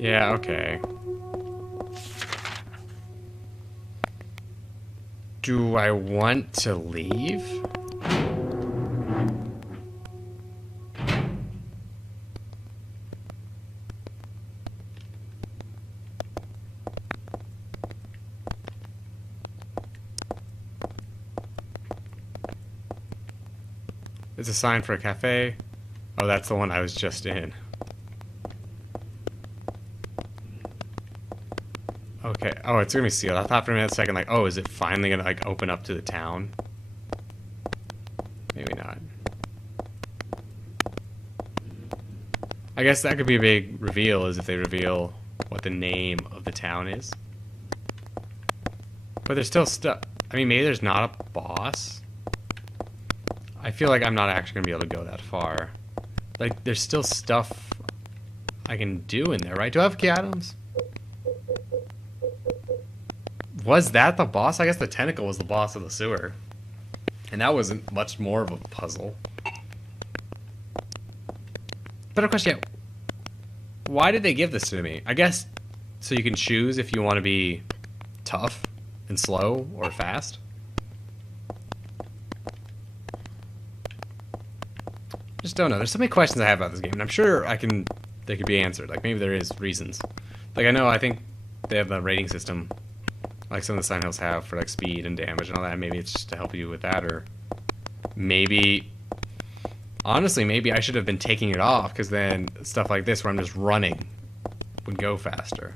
Yeah, okay. Do I want to leave? There's a sign for a cafe. Oh, that's the one I was just in. Okay. Oh, it's gonna be sealed. I thought for a minute second, like, oh, is it finally gonna, like, open up to the town? Maybe not. I guess that could be a big reveal, is if they reveal what the name of the town is. But there's still stuff. I mean, maybe there's not a boss. I feel like I'm not actually gonna be able to go that far. Like, there's still stuff I can do in there, right? Do I have key items? Was that the boss? I guess the tentacle was the boss of the sewer. And that wasn't much more of a puzzle. But of course, yeah. Why did they give this to me? I guess so you can choose if you want to be tough and slow or fast. Just don't know. There's so many questions I have about this game, and I'm sure they could be answered. Like, maybe there is reasons. Like, I think they have a rating system, like some of the Silent Hills have, for like speed and damage and all that. Maybe it's just to help you with that, or maybe, honestly, maybe I should have been taking it off, because then stuff like this where I'm just running would go faster.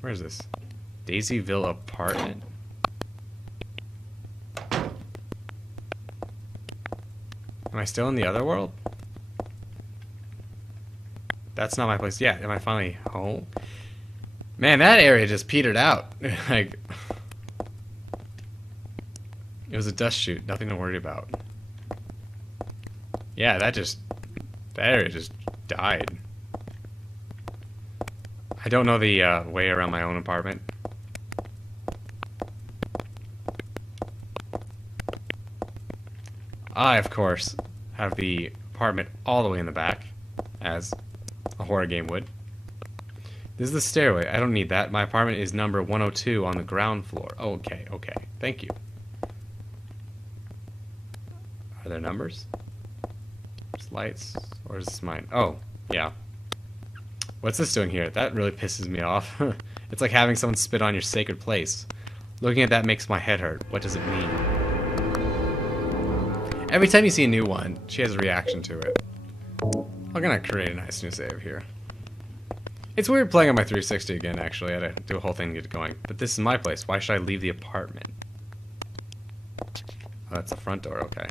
Where is this? Daisyville apartment. Am I still in the other world? That's not my place. Yeah, am I finally home? Man, that area just petered out. Like, it was a dust chute. Nothing to worry about. Yeah, that area just died. I don't know the way around my own apartment. I, of course, have the apartment all the way in the back, as a horror game would. This is the stairway. I don't need that. My apartment is number 102 on the ground floor. Oh, okay, okay. Thank you. Are there numbers? There's lights. Or is this mine? Oh, yeah. What's this doing here? That really pisses me off. It's like having someone spit on your sacred place. Looking at that makes my head hurt. What does it mean? Every time you see a new one, she has a reaction to it. I'm gonna create a nice new save here. It's weird playing on my 360 again, actually. I had to do a whole thing to get it going. But this is my place. Why should I leave the apartment? Oh, that's the front door. Okay.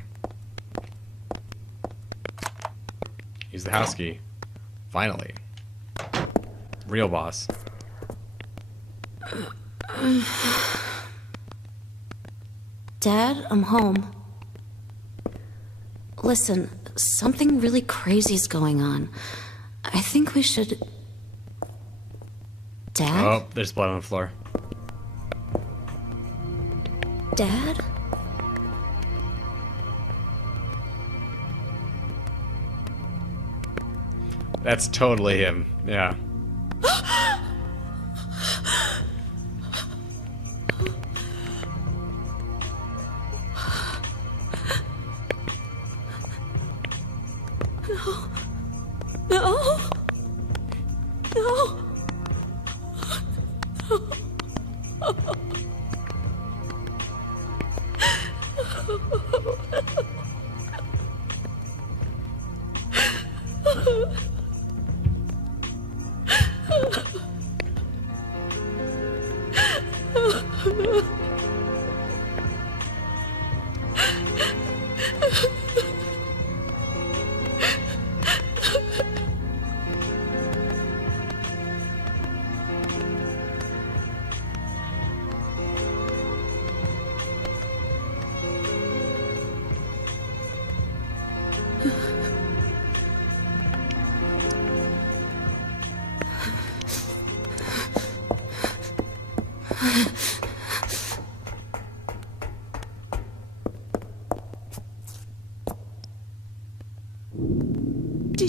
Use the house key. Finally. Real boss. Dad, I'm home. Listen, something really crazy's going on. I think we should... Dad? Oh, there's blood on the floor. Dad? That's totally him. Yeah. No. No.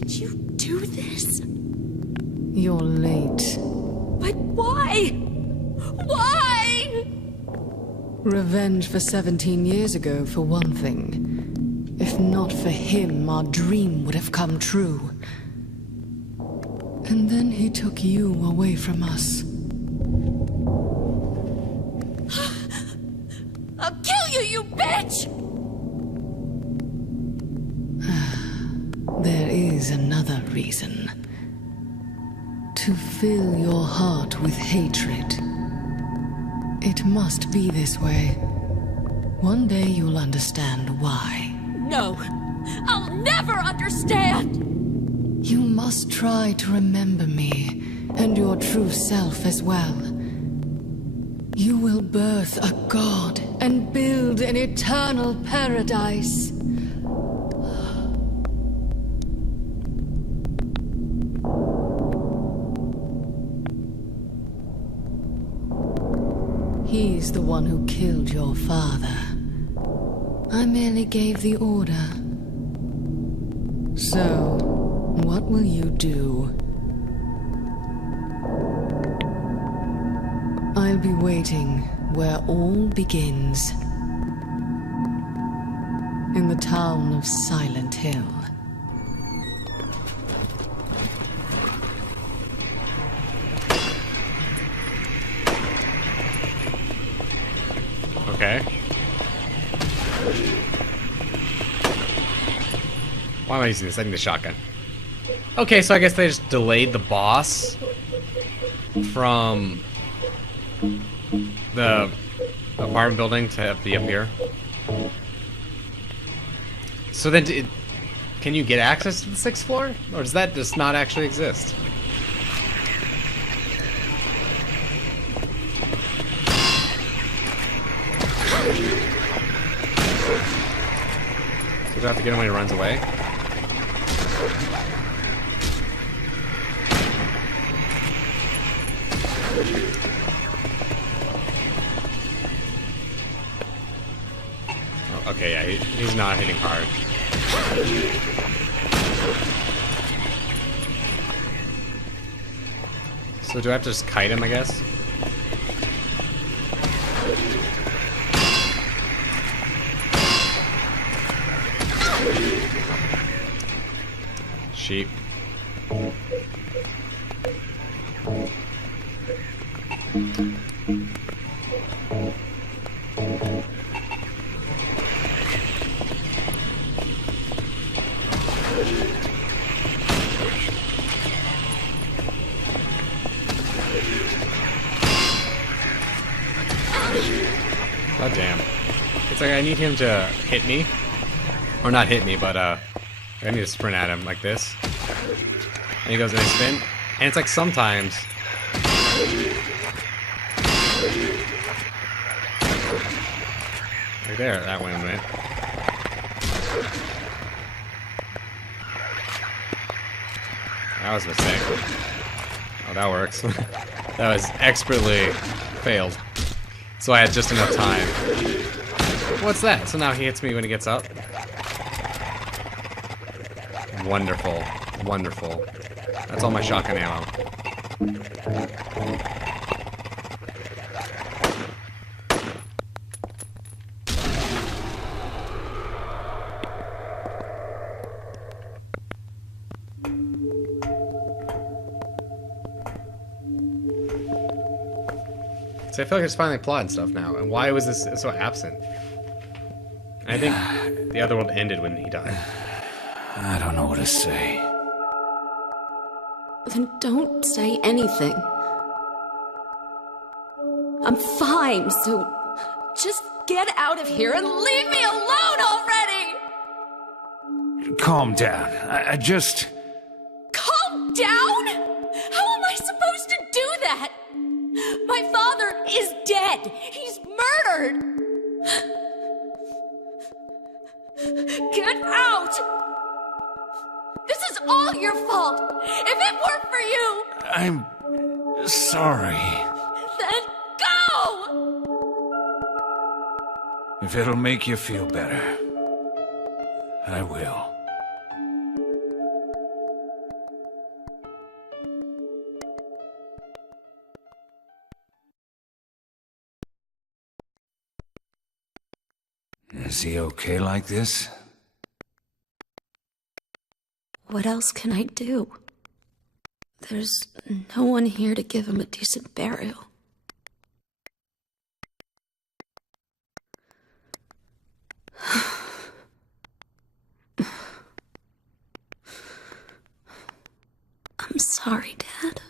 did you do this? You're late. But why? Why? Revenge for 17 years ago, for one thing. If not for him, our dream would have come true. And then he took you away from us. I'll kill you, you bitch! There is another reason. To fill your heart with hatred. It must be this way. One day you'll understand why. No, I'll never understand! You must try to remember me, and your true self as well. You will birth a god, and build an eternal paradise. He's the one who killed your father. I merely gave the order. So, what will you do? I'll be waiting where all begins. In the town of Silent Hill. Okay. Why am I using this? I need the shotgun. Okay, so I guess they just delayed the boss from the apartment building to be up here. So then, can you get access to the 6th floor? Or does that just not actually exist? So do I have to get him when he runs away? Oh, okay, yeah, he's not hitting hard. So do I have to just kite him, I guess? Sheep. God damn. It's like I need him to hit me. Or not hit me, but I need to sprint at him like this. And he goes in a spin. And it's like sometimes right there, that one went. That was a mistake. Oh, that works. That was expertly failed. So I had just enough time. What's that? So now he hits me when he gets up? Wonderful. Wonderful. That's all my shotgun ammo. So I feel like it's finally plot and stuff now. And why was this so absent? I think the other world ended when he died. I don't know what to say. Then don't say anything. I'm fine, so just get out of here and leave me alone already! Calm down. I just... Calm down? How am I supposed to do that? My father is dead. He's murdered. Get out! This is all your fault. If it weren't for you, I'm... sorry. then go! If it'll make you feel better, I will. Is he okay like this? What else can I do? There's no one here to give him a decent burial. I'm sorry, Dad.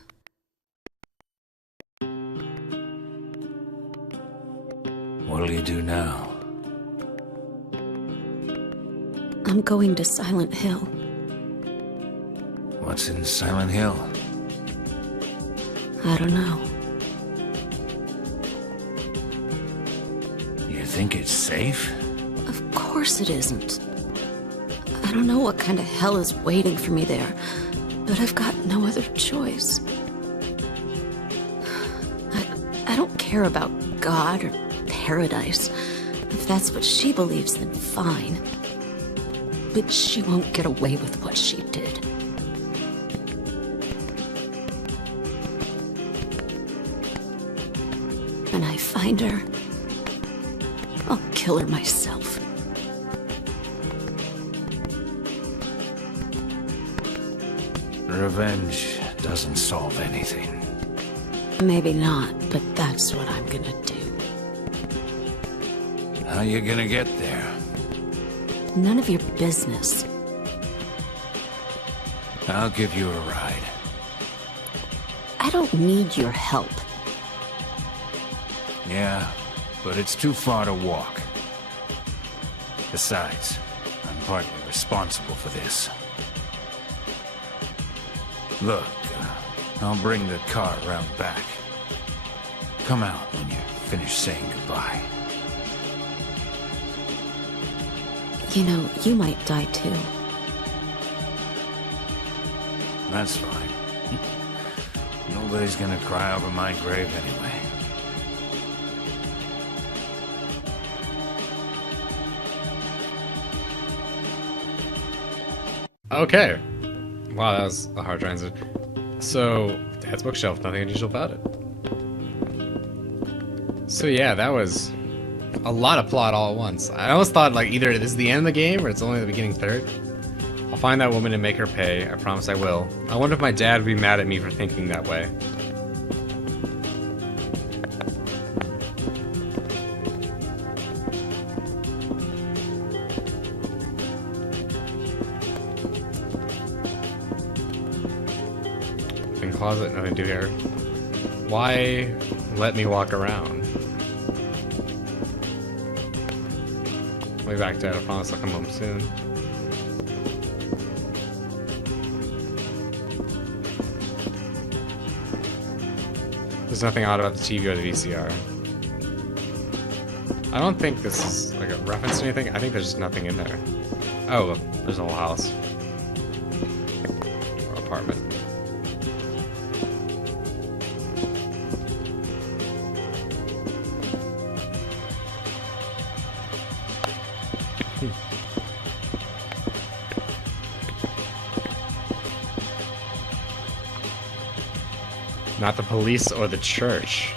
What'll you do now? I'm going to Silent Hill. What's in Silent Hill? I don't know. You think it's safe? Of course it isn't. I don't know what kind of hell is waiting for me there, but I've got no other choice. I don't care about God or paradise. If that's what she believes, then fine. But she won't get away with what she did. When I find her, I'll kill her myself. Revenge doesn't solve anything. Maybe not, but that's what I'm gonna do. How you gonna get there? None of your business. I'll give you a ride. I don't need your help. Yeah, but it's too far to walk. Besides, I'm partly responsible for this. Look, I'll bring the car around back. Come out when you're finished saying goodbye. You know, you might die too. That's fine. Nobody's gonna cry over my grave anyway. Okay. Wow, that was a hard transit. So, Dad's bookshelf, nothing unusual about it. So yeah, that was a lot of plot all at once. I almost thought like either this is the end of the game or it's only the beginning third. I'll find that woman and make her pay. I promise I will. I wonder if my dad would be mad at me for thinking that way. Closet, nothing to do here. Why let me walk around? I'll be back, Dad. I promise I'll come home soon. There's nothing odd about the TV or the VCR. I don't think this is like a reference to anything. I think there's just nothing in there. Oh, there's a whole house. Or apartment. Not the police or the church.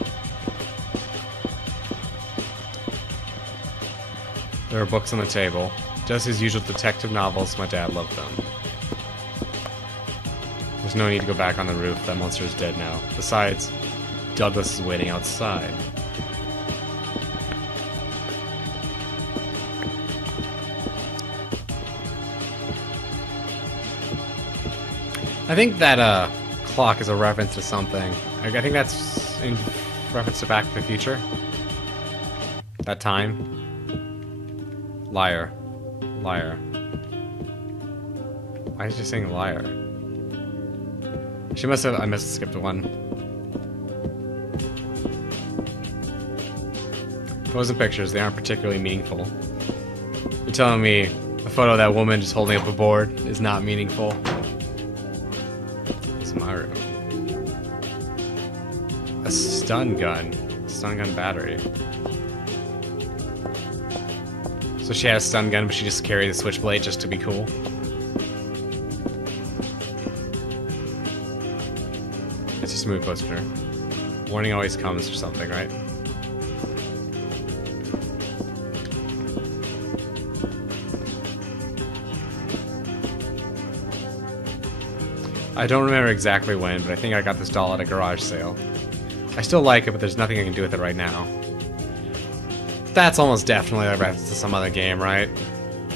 There are books on the table. Just his usual detective novels. My dad loved them. There's no need to go back on the roof. That monster is dead now. Besides, Douglas is waiting outside. I think that, clock is a reference to something. I think that's in reference to Back to the Future. That time. Liar. Liar. Why is she saying liar? I must have skipped one. Photos and pictures, they aren't particularly meaningful. You're telling me a photo of that woman just holding up a board is not meaningful? My room. A stun gun. Stun gun battery. So she had a stun gun, but she just carried the switchblade just to be cool. It's just a movie poster. Warning always comes or something, right? I don't remember exactly when, but I think I got this doll at a garage sale. I still like it, but there's nothing I can do with it right now. That's almost definitely a reference to some other game, right?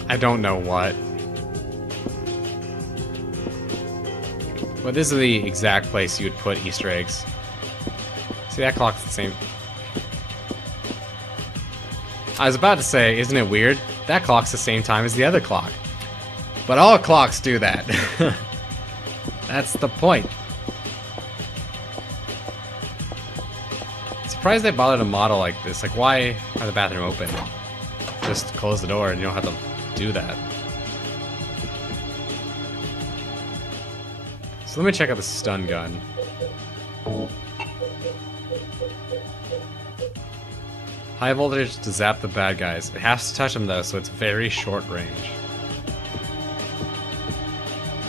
I don't know what. But this is the exact place you would put Easter eggs. See, that clock's the same. I was about to say, isn't it weird? That clock's the same time as the other clock. But all clocks do that. That's the point. Surprised they bothered to model like this. Like, why have the bathroom open? Just close the door and you don't have to do that. So let me check out the stun gun. High voltage to zap the bad guys. It has to touch them though, so it's very short range.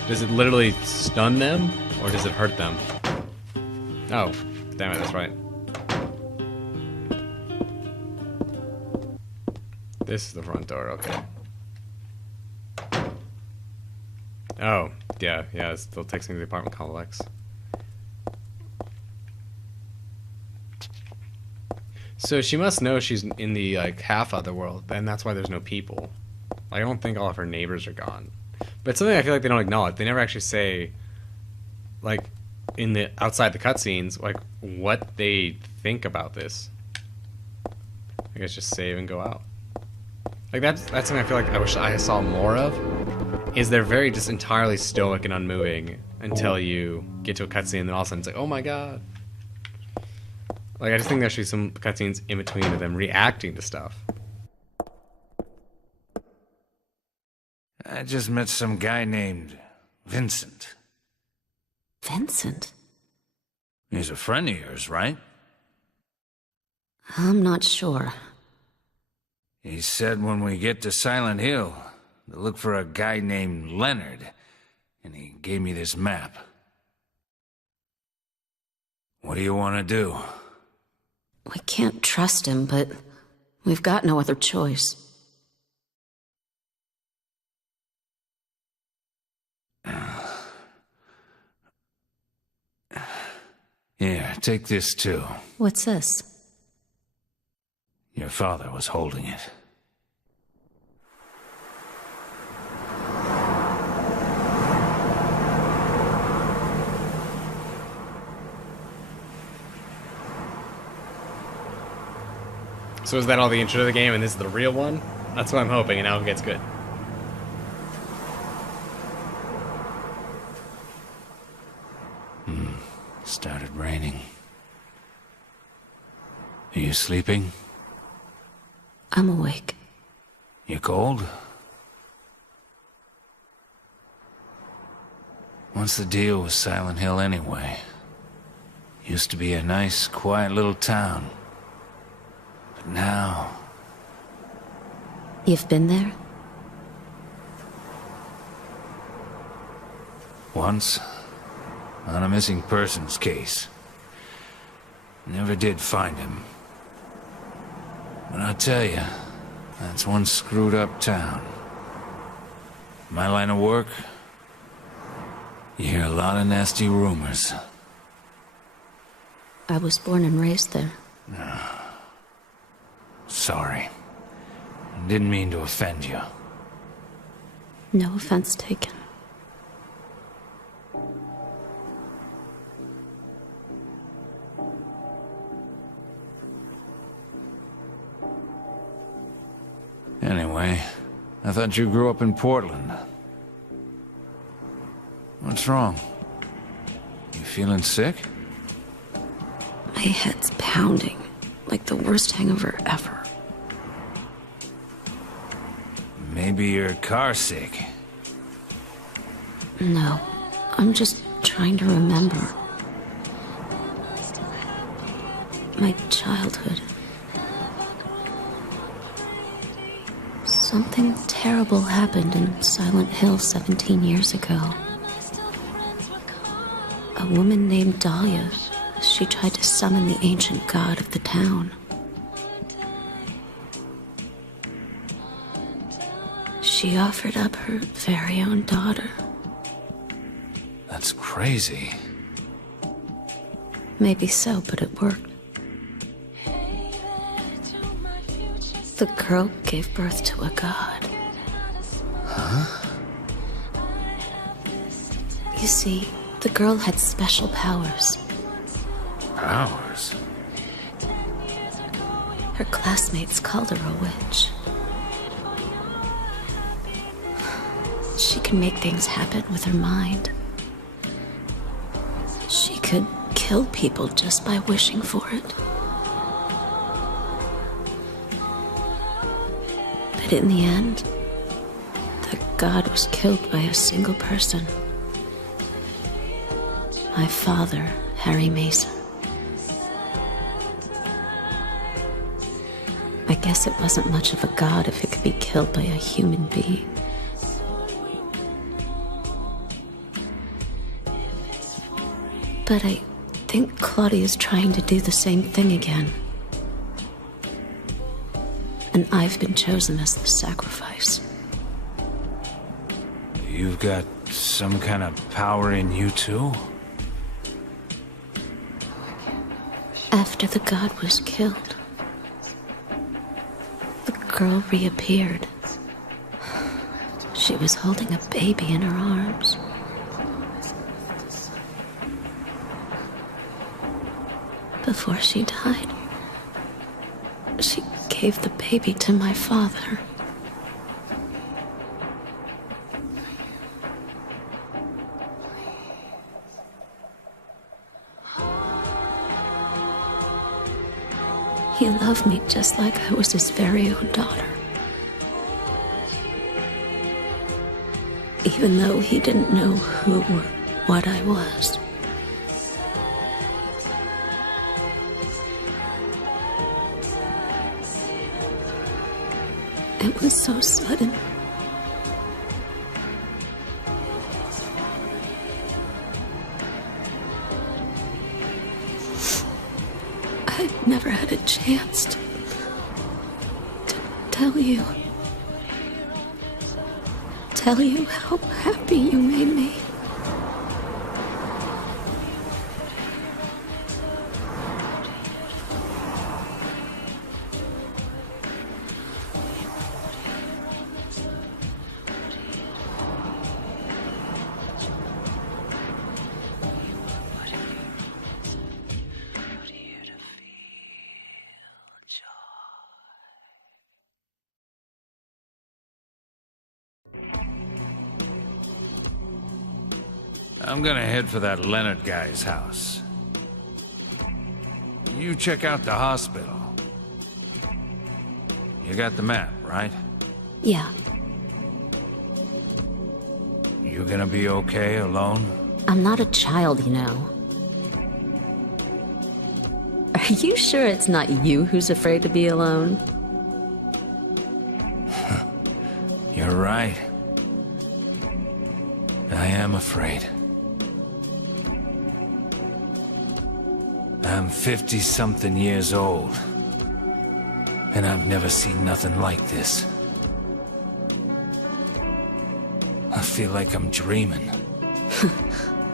Does it literally stun them, or does it hurt them? Oh, damn it, that's right. This is the front door, okay. Oh, yeah, it still takes me to the apartment complex. So she must know she's in the, like, half other world, and that's why there's no people. I don't think all of her neighbors are gone. But it's something I feel like they don't acknowledge. They never actually say, like, in the outside the cutscenes, like, what they think about this. I guess just save and go out. Like, that's something I feel like I wish I saw more of. Is they're very just entirely stoic and unmoving until you get to a cutscene, and then all of a sudden it's like, oh my god. Like, I just think there should be some cutscenes in between of them reacting to stuff. I just met some guy named Vincent. Vincent? He's a friend of yours, right? I'm not sure. He said when we get to Silent Hill, to look for a guy named Leonard, and he gave me this map. What do you want to do? We can't trust him, but we've got no other choice. Here, take this too. What's this? Your father was holding it. So is that all the intro to the game and this is the real one? That's what I'm hoping, and now it gets good. Started raining. Are you sleeping? I'm awake. You cold? What's the deal with Silent Hill anyway? Used to be a nice, quiet little town. But now... You've been there? Once, on a missing persons case. Never did find him. But I'll tell you, that's one screwed up town. My line of work, you hear a lot of nasty rumors. I was born and raised there. Sorry. Didn't mean to offend you. No offense taken. Anyway, I thought you grew up in Portland. What's wrong? You feeling sick? My head's pounding, like the worst hangover ever. Maybe you're car sick. No, I'm just trying to remember. My childhood. Something terrible happened in Silent Hill 17 years ago. A woman named Dahlia, she tried to summon the ancient god of the town. She offered up her very own daughter. A That's crazy. Maybe so, but it worked. The girl gave birth to a god. Huh? You see, the girl had special powers. Powers? Her classmates called her a witch. She can make things happen with her mind. She could kill people just by wishing for it. But in the end, the god was killed by a single person. My father, Harry Mason. I guess it wasn't much of a god if it could be killed by a human being. But I think Claudia's trying to do the same thing again. And I've been chosen as the sacrifice. You've got some kind of power in you too? After the god was killed, the girl reappeared. She was holding a baby in her arms. Before she died, she gave the baby to my father. He loved me just like I was his very own daughter. Even though he didn't know who or what I was. It was so sudden. I'd never had a chance to tell you. Tell you how happy you made me. I'm gonna head for that Leonard guy's house. You check out the hospital. You got the map, right? Yeah, You gonna be okay alone? I'm not a child, you know. Are you sure it's not you who's afraid to be alone? You're right. I am afraid. I'm 50-something years old, and I've never seen nothing like this. I feel like I'm dreaming.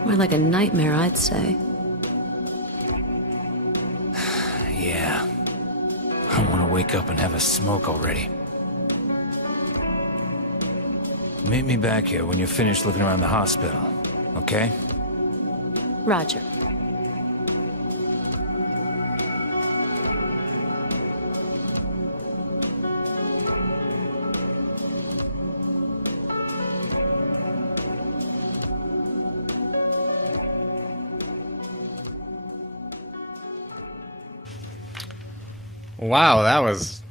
More like a nightmare, I'd say. Yeah. I want to wake up and have a smoke already. Meet me back here when you're finished looking around the hospital, okay? Roger. Wow, that was...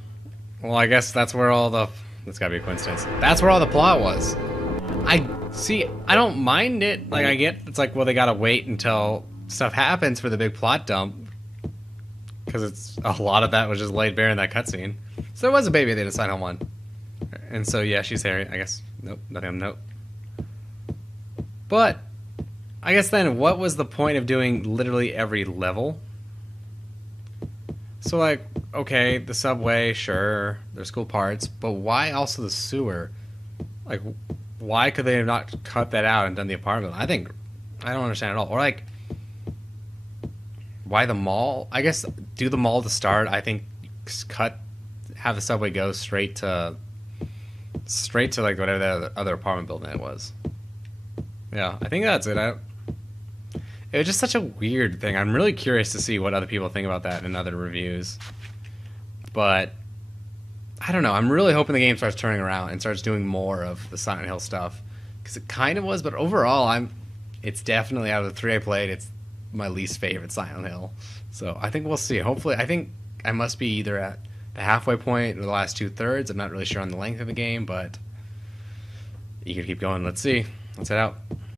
Well, I guess that's where all the... That's gotta be a coincidence. That's where all the plot was. I don't mind it. Like, I get, it's like, well, they gotta wait until stuff happens for the big plot dump. Because it's, a lot of that was just laid bare in that cutscene. So there was a baby at the end of Silent Hill 1. And so, yeah, she's Harry. I guess, nope, nothing on the note. But, I guess then, what was the point of doing literally every level? So, like, okay, the subway, sure, there's cool parts, but why also the sewer? Like, why could they have not cut that out and done the apartment? I think I don't understand at all. Or like, why the mall? I guess do the mall to start. I think have the subway go straight to like whatever the other apartment building it was. Yeah, I think that's it. It was just such a weird thing. I'm really curious to see what other people think about that in other reviews. But I don't know. I'm really hoping the game starts turning around and starts doing more of the Silent Hill stuff, because it kind of was. But overall, it's definitely, out of the 3 I played, it's my least favorite Silent Hill. So I think we'll see. Hopefully, I think I must be either at the halfway point or the last 2/3. I'm not really sure on the length of the game, but you can keep going. Let's see. Let's head out.